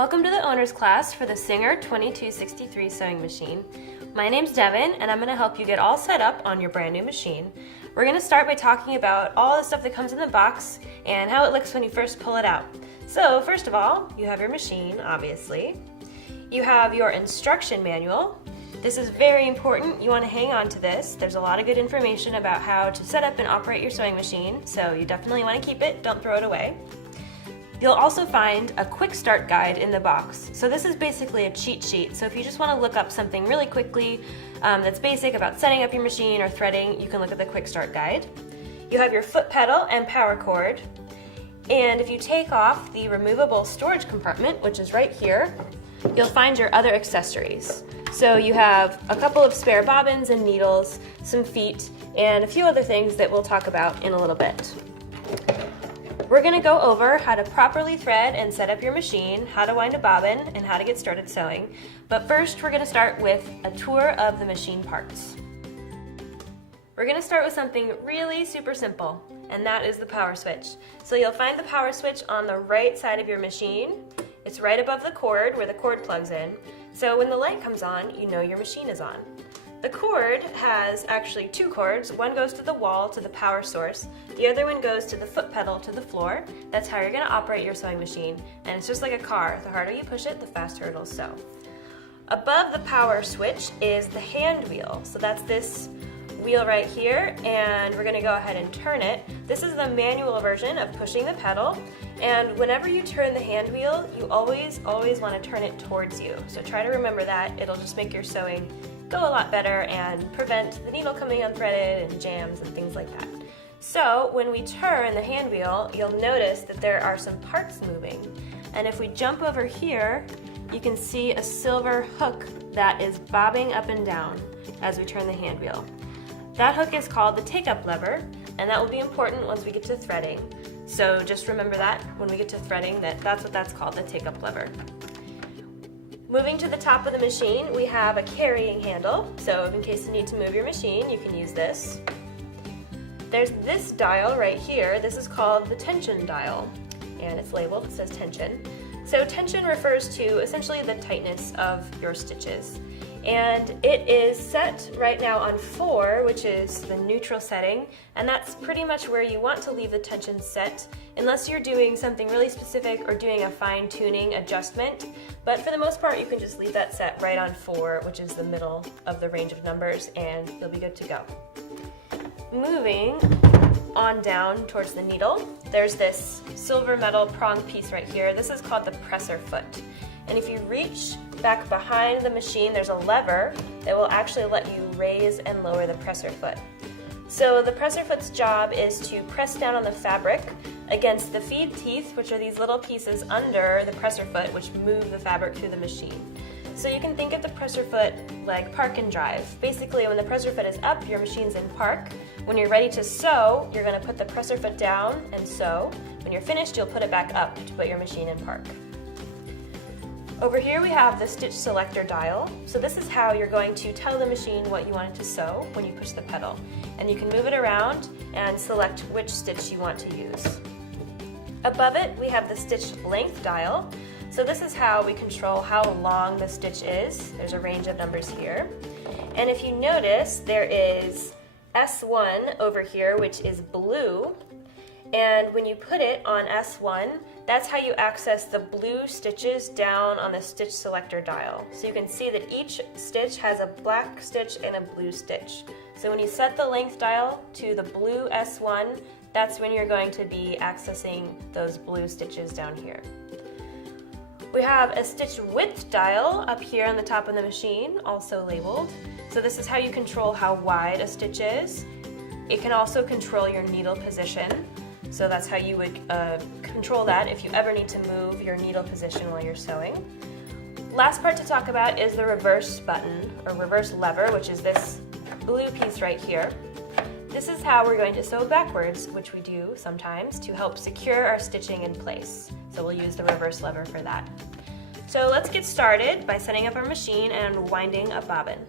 Welcome to the owner's class for the Singer 2263 sewing machine. My name's Devin and I'm going to help you get all set up on your brand new machine. We're going to start by talking about all the stuff that comes in the box and how it looks when you first pull it out. So first of all, you have your machine, obviously. You have your instruction manual. This is very important. You want to hang on to this. There's a lot of good information about how to set up and operate your sewing machine, so you definitely want to keep it. Don't throw it away. You'll also find a quick start guide in the box. So this is basically a cheat sheet. So if you just want to look up something really quickly that's basic about setting up your machine or threading, you can look at the quick start guide. You have your foot pedal and power cord. And if you take off the removable storage compartment, which is right here, you'll find your other accessories. So you have a couple of spare bobbins and needles, some feet, and a few other things that we'll talk about in a little bit. We're going to go over how to properly thread and set up your machine, how to wind a bobbin, and how to get started sewing. But first, we're going to start with a tour of the machine parts. We're going to start with something really super simple, and that is the power switch. So you'll find the power switch on the right side of your machine. It's right above the cord where the cord plugs in. So when the light comes on, you know your machine is on. The cord has actually two cords. One goes to the wall, to the power source. The other one goes to the foot pedal, to the floor. That's how you're going to operate your sewing machine. And it's just like a car. The harder you push it, the faster it'll sew. Above the power switch is the hand wheel. So that's this wheel right here, and we're going to go ahead and turn it. This is the manual version of pushing the pedal. And whenever you turn the hand wheel, you always want to turn it towards you. So try to remember that. It'll just make your sewing go a lot better and prevent the needle coming unthreaded and jams and things like that. So when we turn the hand wheel, you'll notice that there are some parts moving. And if we jump over here, you can see a silver hook that is bobbing up and down as we turn the hand wheel. That hook is called the take-up lever, and that will be important once we get to threading. So just remember that when we get to threading, that's what that's called, the take-up lever. Moving to the top of the machine, we have a carrying handle. So in case you need to move your machine, you can use this. There's this dial right here. This is called the tension dial, and it's labeled, it says tension. So tension refers to essentially the tightness of your stitches. And it is set right now on 4, which is the neutral setting, and that's pretty much where you want to leave the tension set, unless you're doing something really specific or doing a fine-tuning adjustment. But for the most part, you can just leave that set right on 4, which is the middle of the range of numbers, and you'll be good to go. Moving on down towards the needle, there's this silver metal prong piece right here. This is called the presser foot. And if you reach back behind the machine, there's a lever that will actually let you raise and lower the presser foot. So the presser foot's job is to press down on the fabric against the feed teeth, which are these little pieces under the presser foot, which move the fabric through the machine. So you can think of the presser foot like park and drive. Basically, when the presser foot is up, your machine's in park. When you're ready to sew, you're going to put the presser foot down and sew. When you're finished, you'll put it back up to put your machine in park. Over here we have the stitch selector dial. So this is how you're going to tell the machine what you want it to sew when you push the pedal. And you can move it around and select which stitch you want to use. Above it we have the stitch length dial. So this is how we control how long the stitch is. There's a range of numbers here. And if you notice, there is S1 over here, which is blue. And when you put it on S1, that's how you access the blue stitches down on the stitch selector dial. So you can see that each stitch has a black stitch and a blue stitch. So when you set the length dial to the blue S1, that's when you're going to be accessing those blue stitches down here. We have a stitch width dial up here on the top of the machine, also labeled. So this is how you control how wide a stitch is. It can also control your needle position. So that's how you would control that if you ever need to move your needle position while you're sewing. Last part to talk about is the reverse button, or reverse lever, which is this blue piece right here. This is how we're going to sew backwards, which we do sometimes, to help secure our stitching in place. So we'll use the reverse lever for that. So let's get started by setting up our machine and winding a bobbin.